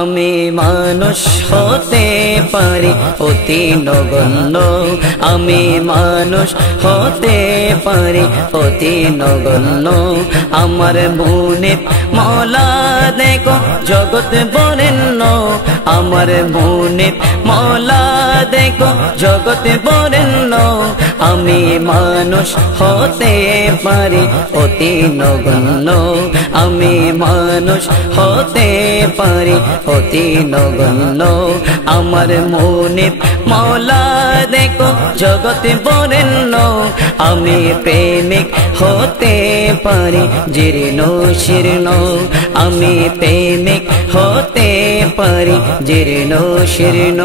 আমি মানুষ হতে পারি অতি নগণ্য, আমি মানুষ হতে পারি অতি নগণ্য। আমার মুনিব মওলা দেখো জগৎ বরেণ্য, আমার মুনিব মওলা দেখো জগৎ বরেণ্য। আমি মানুষ হতে পারি অতি নগণ্য, আমি মানুষ হতে পারি অতি নগণ্য। আমার মুনিব মওলা দেখো জগৎ বরেণ্য, আমি প্রেমিক হতে পারি জীর্ণ শীর্ণ, আমি প্রেমিক হতে পারি জীর্ণ শীর্ণ।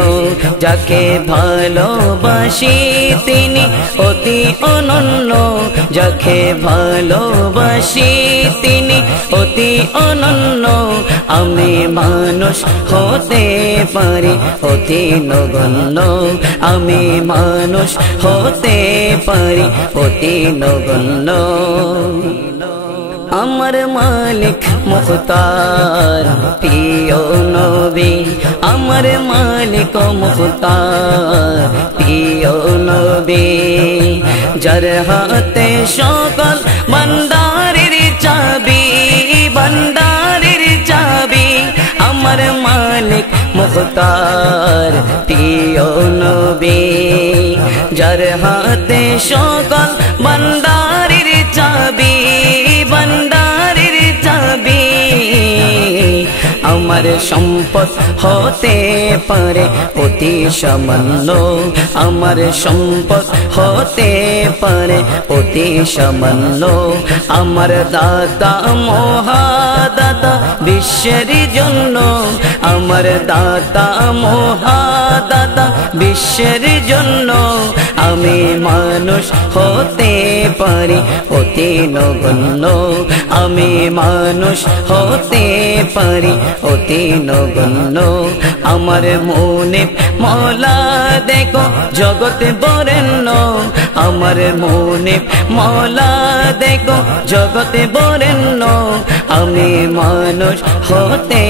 যাকে ভালোবাসি তিনি অতি অনন্য, যাকে ভালোবাসি তিনি অতি অনন্য। আমি মানুষ হতে পারি অতি নগণ্য, আমি মানুষ হতে পারি অতি নগণ্য। আমার মালিক মুখতার প্রিয় নবী, আমার মালিক মুখতার প্রিয় নবী। যার হাতে সকল ভান্ডারের চাবি, ভান্ডারের চাবি। আমার মালিক মুখতার প্রিয় নবী, যার হাতে সকল ভান্ডারের চাবি, ভান্ডারের চাবি। আমার সম্পদ হতে পারে অতি সামান্য, আমার সম্পদ হতে পারে অতি সামান্য। আমার দাতা মহাদাতা বিশ্বের জন্য, আমার দাতা মহাদাতা বিশ্বের জন্য। আমি মানুষ হতে পারি অতি নগণ্য, আমি মানুষ হতে পারি অতি নগণ্য। আমার মুনিব মওলা দেখো জগৎ বরেণ্য, আমার মুনিব মওলা দেখো জগৎ বরেণ্য। আমি মানুষ হতে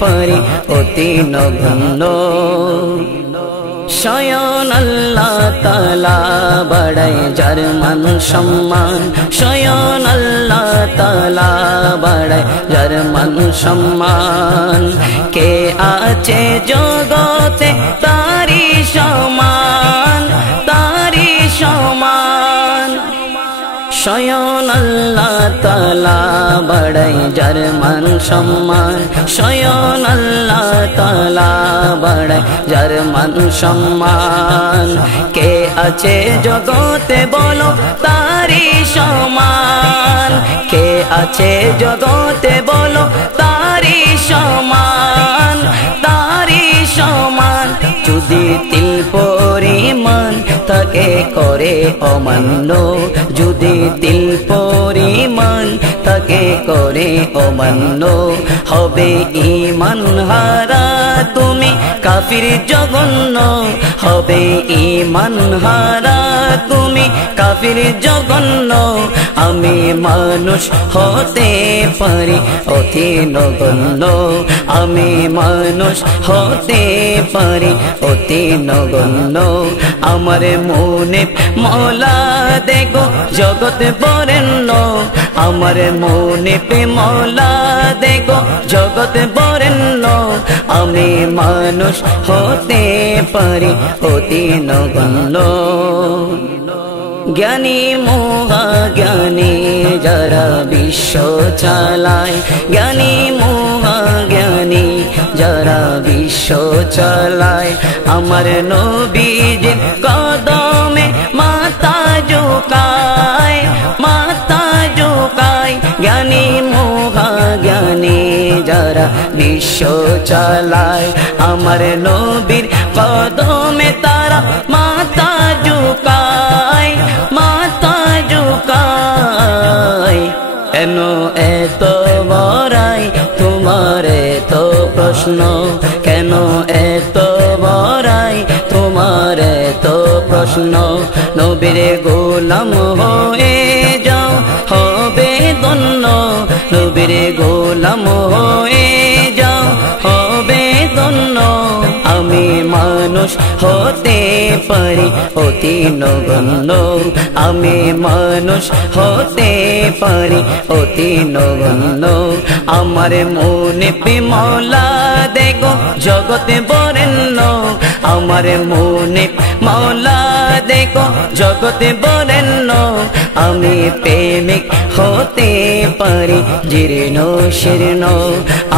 পারি অতি নগণ্য। স্বয়ং আল্লাহ তাআলা বাড়ায় যার মান সম্মান, স্বয়ং আল্লাহ তাআলা বাড়ায় যার মান সম্মান। কে আছে জগতে তারি সমান, তারি সমান। স্বয়ং আল্লাহ তাআলা বাড়ায় যার মান সম্মান, স্বয়ং আল্লাহ তাআলা বাড়ায় যার মান সম্মান। কে আছে জগতে বলো তারি সমান, কে আছে জগতে বলো তারি সমান, তারি সমান। যদি তিল পরিমাণ তাকে করে অমান্য, যদি তিল পরিমাণ তাকে করে অমান্য। হবে ঈমান হারা তুমি কাফির জঘন্য, হবে ঈমান হারা তুমি কাফির জঘন্য। আমি মানুষ হতে পারি অতি নগণ্য, আমি মানুষ হতে পারি অতি নগণ্য। আমার মুনিব মওলা দেখো জগৎ বরেণ্য, আমার মুনিব মওলা দেখো জগৎ বরেণ্য। আমি মানুষ হতে পারি অতি নগণ্য। জ্ঞানী মহা জ্ঞানী যারা বিশ্ব চালায়, জ্ঞানী মহা জ্ঞানী যারা বিশ্ব চালায়। আমার নবীজির কদমে মাথা ঝুঁকায়, মাথা ঝুঁকায়। জ্ঞানী মহা জ্ঞানী যারা বিশ্ব চালায়, আমার নবীর কদমে তারা মাথা ঝুঁকায়, মাথা ঝুঁকায়। কেন এত বড়াই তোমার এত প্রশ্ন, কেন এত বড়াই তোমার এত প্রশ্ন। নবীর গোলাম হয়ে যাও হবে ধন্য, নবীর গোলাম হয়ে যাও হবে আমি মানুষ হতে পারি অতি নগণ্য আমি মানুষ হতে পারি অতি নগণ্য আমার মনে মওলা দেখো জগতে বরেণ্য আমার মনে মওলা দেখো জগতে বরেণ্য আমি প্রেমিক হতে পারি জীর্ণ শীর্ণ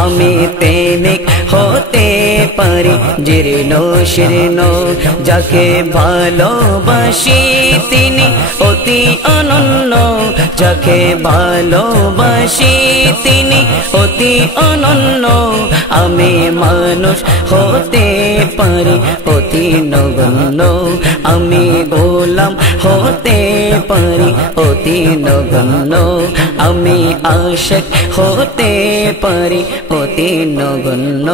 আমি প্রেমিক হতে পারি জীর্ণ শীর্ণ যাকে ভালোবাসি তিনি অতি অনন্য যাকে ভালোবাসি তিনি অতি অনন্য আমি মানুষ হতে পারি অতি নগণ্য আমি গোলাম হতে পারি অতি নগণ্য আমি আশিক হতে পারি অতি নগণ্য